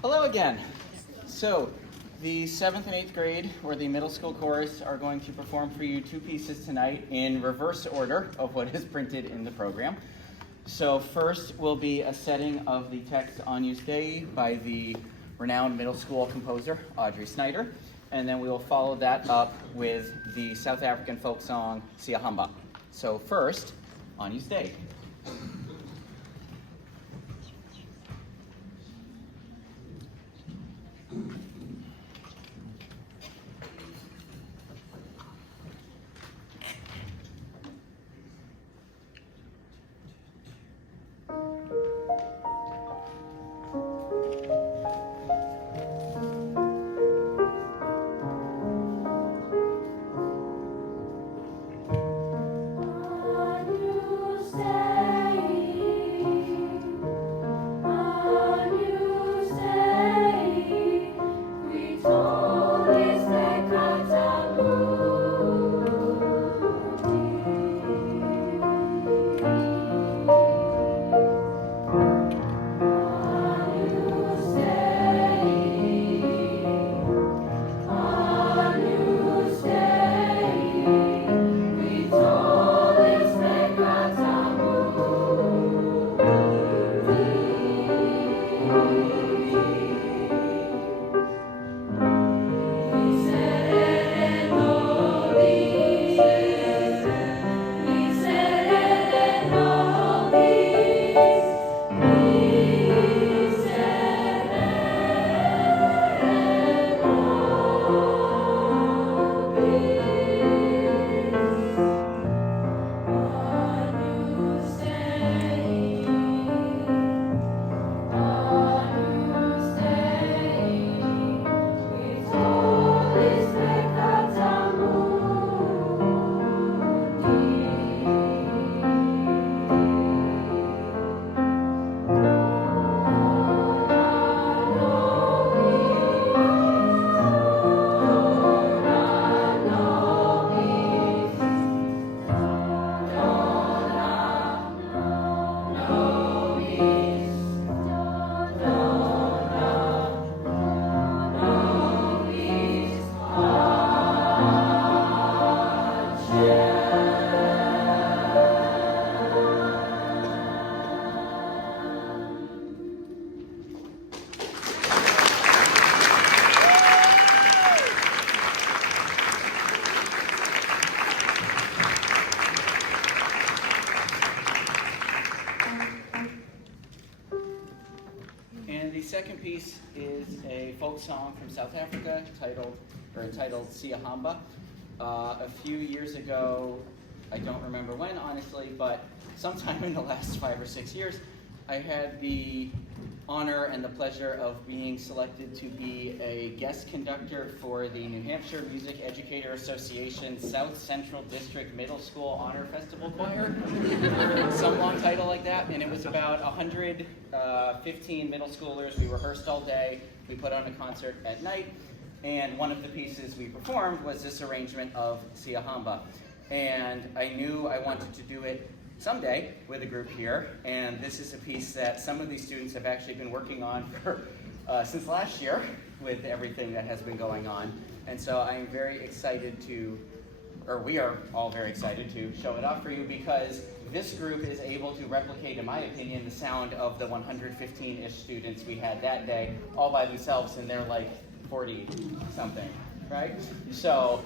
Hello again. So, the 7th and 8th grade, or the middle school chorus, are going to perform for you two pieces tonight in reverse order of what is printed in the program. So first will be a setting of the text Agnus Dei by the renowned middle school composer Audrey Snyder, and then we will follow that up with the South African folk song Siyahamba. So first, Agnus Dei. Second piece is a folk song from South Africa entitled Siyahamba. A few years ago, I don't remember when, honestly, but sometime in the last 5 or 6 years, I had the honor and the pleasure of being selected to be a guest conductor for the New Hampshire Music Educator Association South Central District Middle School Honor Festival Choir, some long title like that, and it was about 115 middle schoolers. We rehearsed all day, we put on a concert at night, and one of the pieces we performed was this arrangement of Siyahamba. And I knew I wanted to do it someday with a group here, and this is a piece that some of these students have actually been working on for since last year with everything that has been going on. And so I'm very excited we are all very excited to show it off for you, because this group is able to replicate, in my opinion, the sound of the 115-ish students we had that day, all by themselves, and they're like 40-something, right? So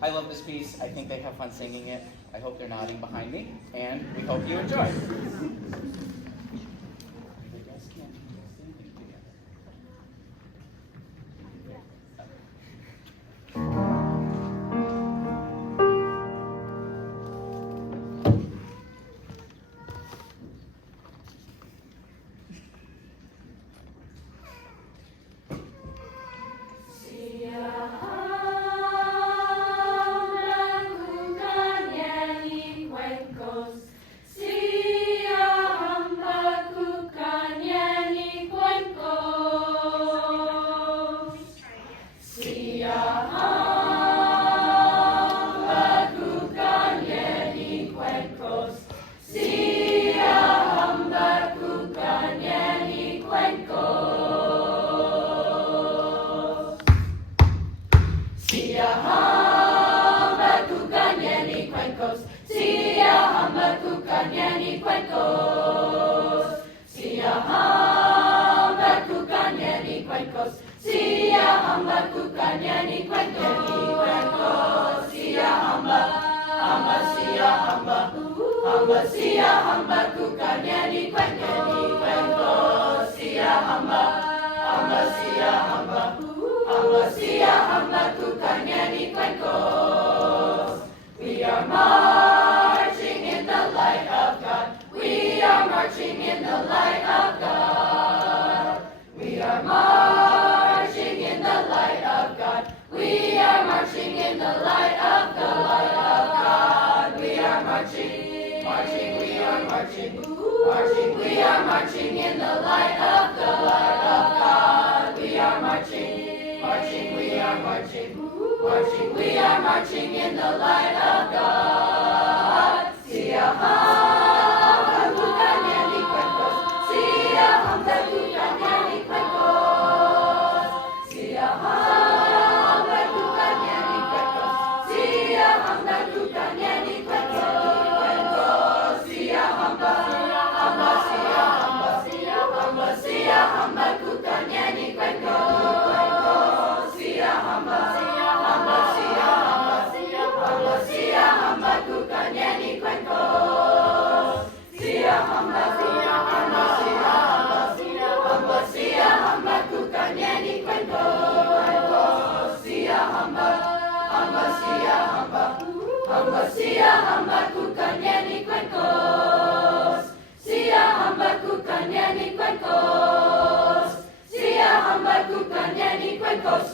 I love this piece. I think they have fun singing it. I hope they're nodding behind me, and we hope you enjoy. Sia hamba kukanya ni kwenko. Siyahamba kukanyeni cuencos. Siyahamba kukanyeni cuencos. Siyahamba kukanyeni cuencos. Siyahamba, hamba siyahamba, hamba siyahamba kukanyeni cuencos. Siyahamba, hamba siyahamba, hamba siyahamba kukanyeni cuencos. We are marching in the light of God. We are marching in the light of God. We are marching in the light of God. We are marching in the light of God. We are marching, marching, we are marching, marching, we are marching in the light of God. We are marching, marching, we are marching, marching, we are marching in the light of God. Siyahamba kukanyeni cuencos. Siyahamba kukanyeni cuencos. Siyahamba kukanyeni cuencos. Siyahamba kukanyeni cuencos. Siyahamba, hamba siyahamba, hamba siyahamba kukanyeni cuencos. Siyahamba, hamba siyahamba, hamba siyahamba kukanyeni cuencos. Siyahamba, hamba siyahamba, hamba siyahamba kukanyeni cuencos. Siyahamba, hamba siyahamba, hamba siyahamba kukanyeni cuencos. Siyahamba kukanyeni cuencos. Siyahamba kukanyeni cuencos.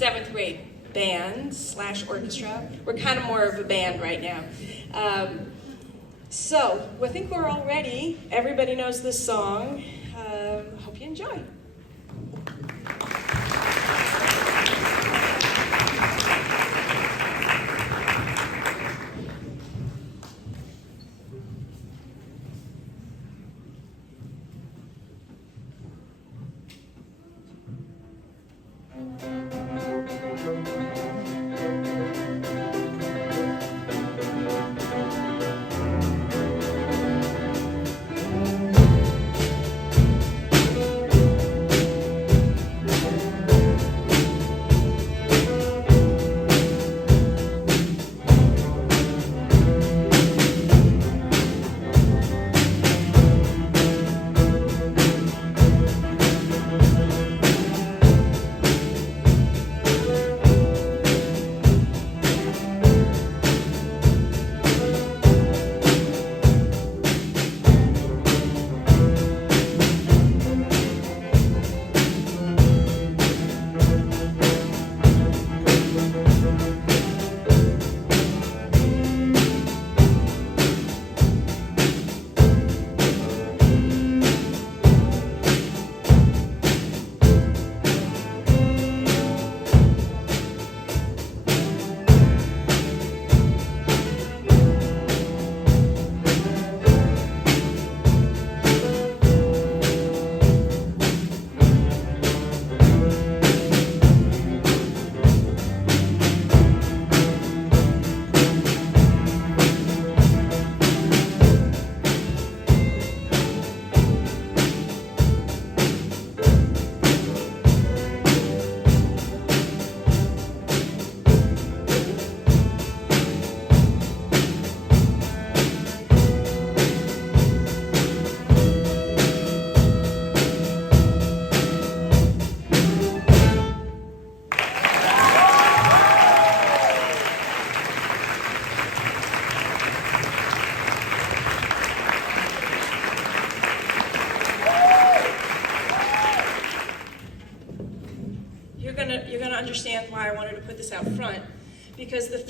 Seventh grade band / orchestra. We're kind of more of a band right now. So I think we're all ready. Everybody knows this song. Hope you enjoy.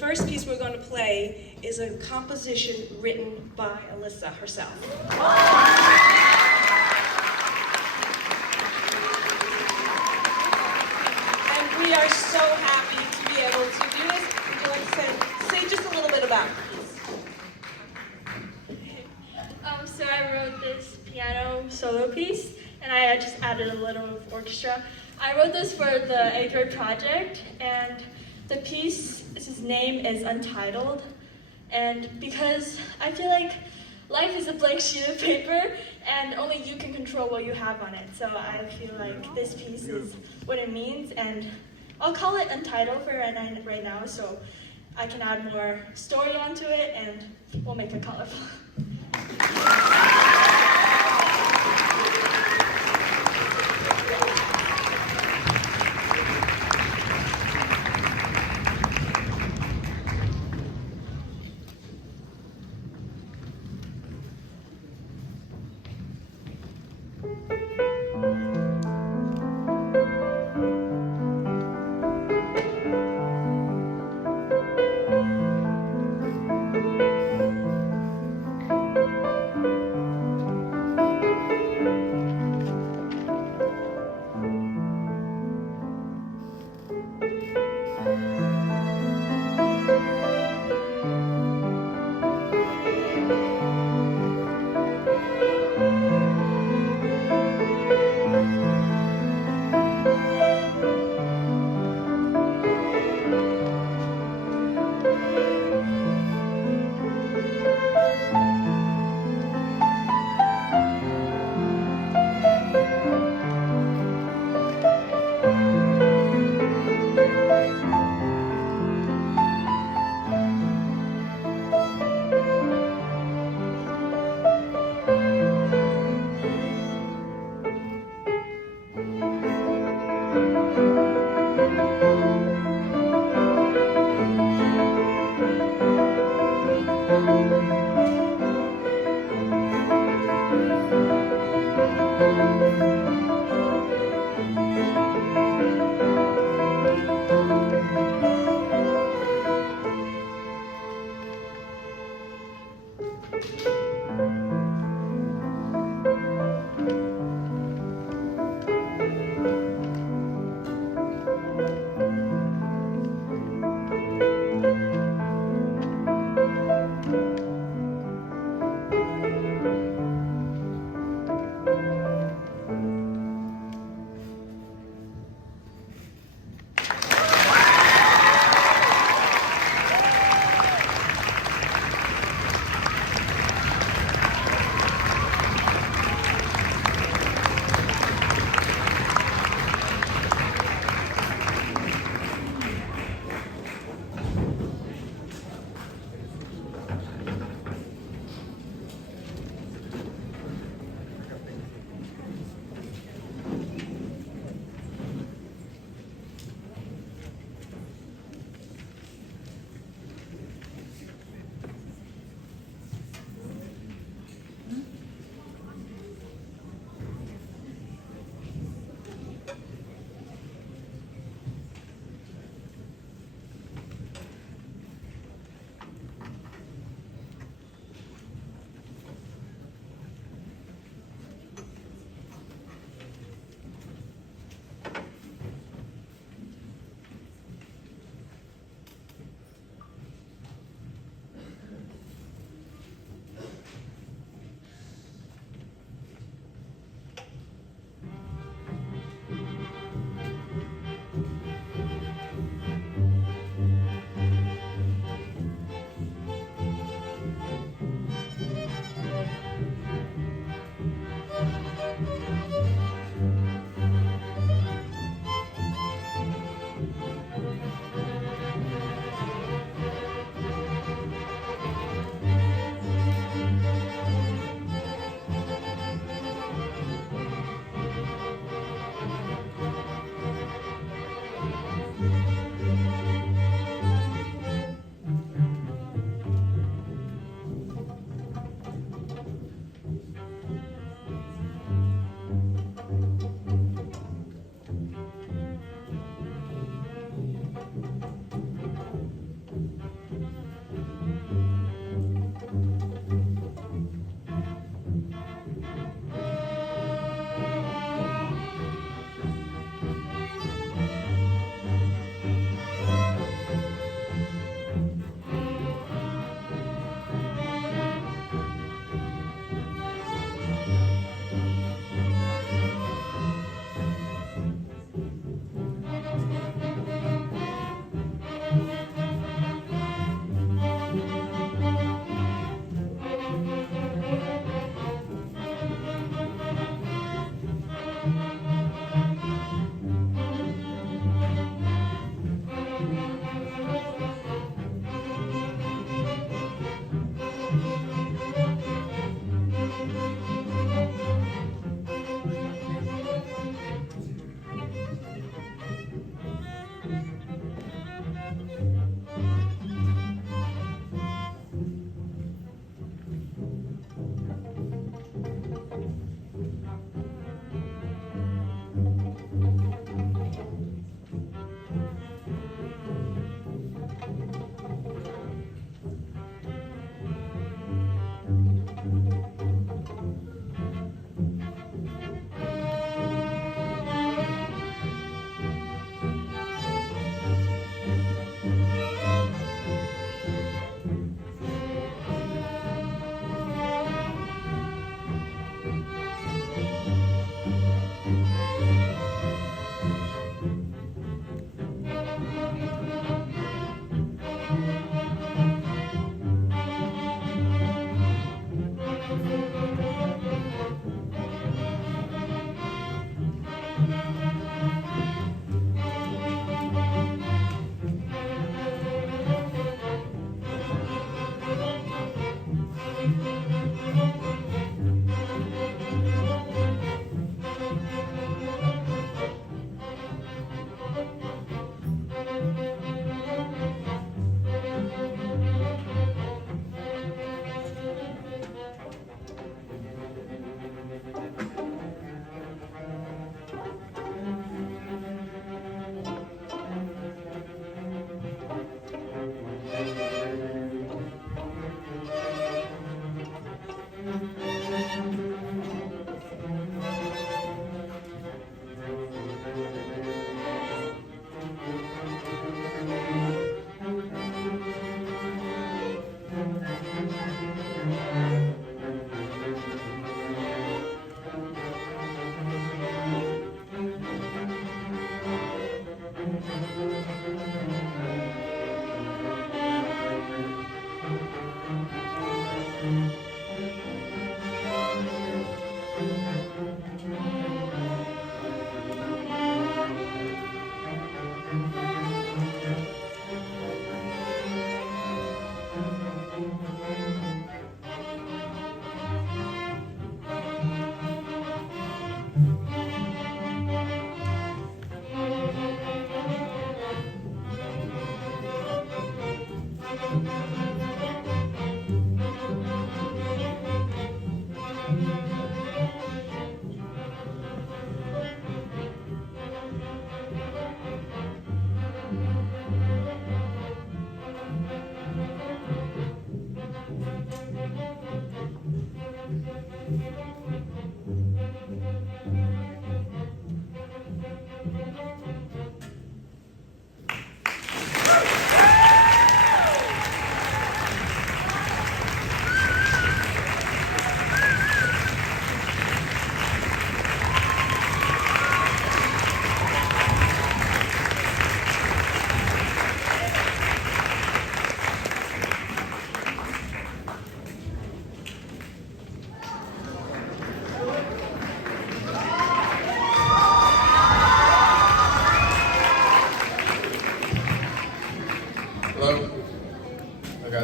first piece we're going to play is a composition written by Alyssa herself. And we are so happy to be able to do this. Would you like to say just a little bit about it, please? So I wrote this piano solo piece, and I just added a little of orchestra. I wrote this for the 8th grade project, and the piece's name is Untitled. And because I feel like life is a blank sheet of paper, and only you can control what you have on it. So I feel like this piece is what it means, and I'll call it Untitled for right now, so I can add more story onto it, and we'll make it colorful.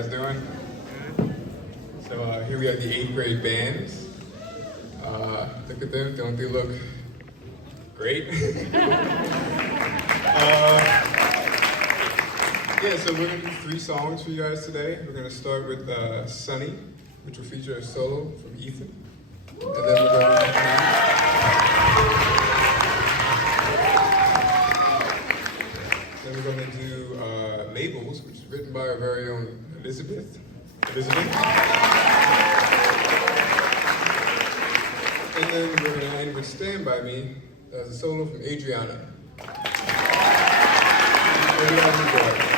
guys doing? So here we have the 8th grade bands. Look at them, don't they look great? Yeah, so we're gonna do 3 songs for you guys today. We're gonna start with Sunny, which will feature a solo from Ethan. And then we're gonna do Labels, which is written by our very own Elizabeth. And then we're going to end with Stand By Me as a solo from Adriana. Hope you guys enjoy.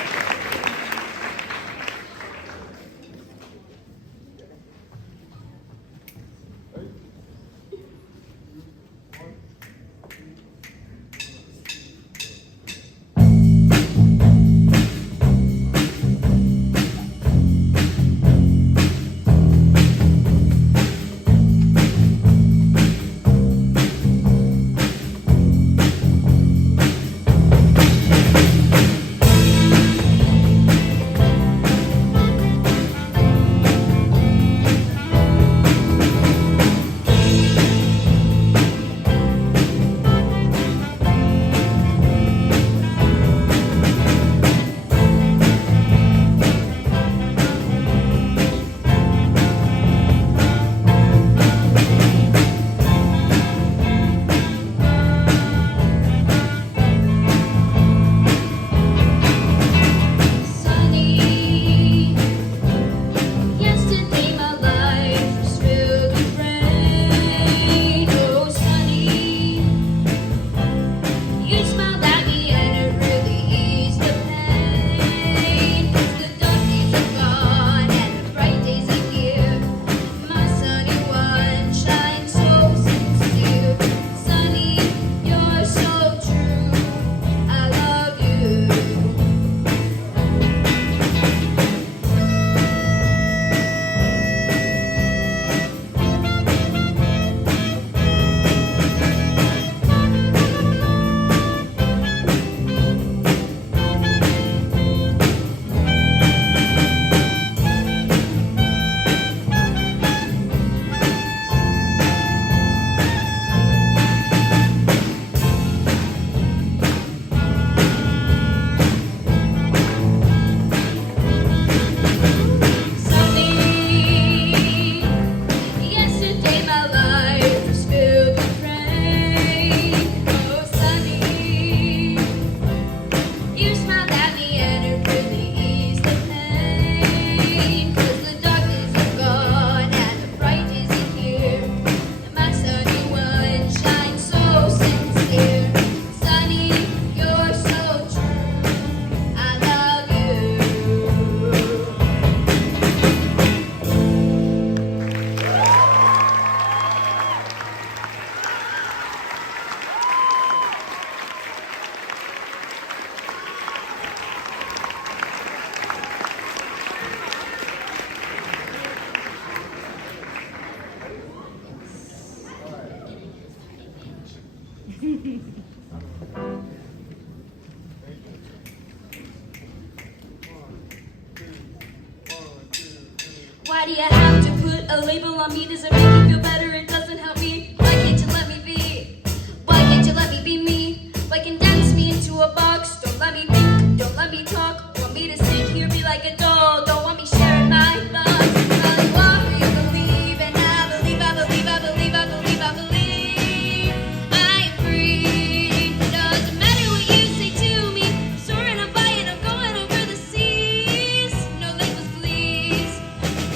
Why do you have to put a label on me? Does it make you feel better? It doesn't help me. Why can't you let me be? Why can't you let me be me? Why condense me into a box? Don't let me think, don't let me talk. Want me to sit here, be like a doll. Don't want me sharing my thoughts. Well, you are who you believe, and I believe, I believe, I believe, I believe, I believe. I am free. It doesn't matter what you say to me. I'm soaring, I'm flying, I'm going over the seas. No labels, please.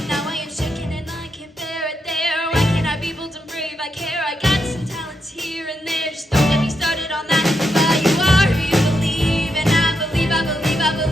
Now I am shaking and I can't bear it there. Why can't I be bold and brave? I care. I got some talents here and there. Just don't get me started on that. Well, you are who you believe, and I believe, I believe, I believe.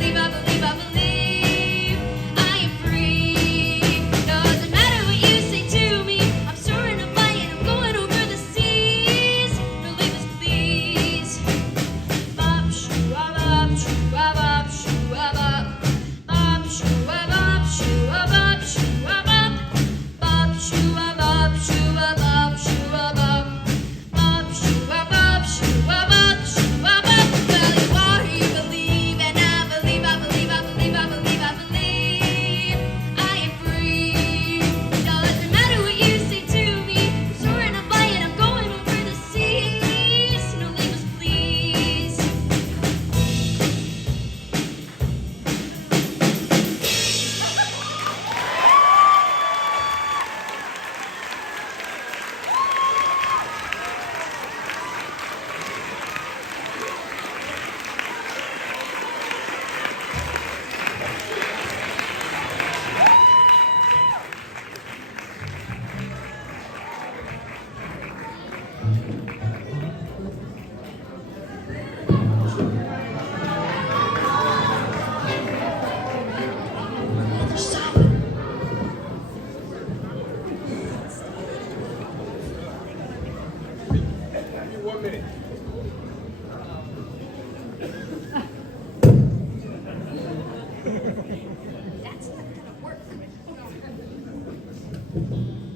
Thank you.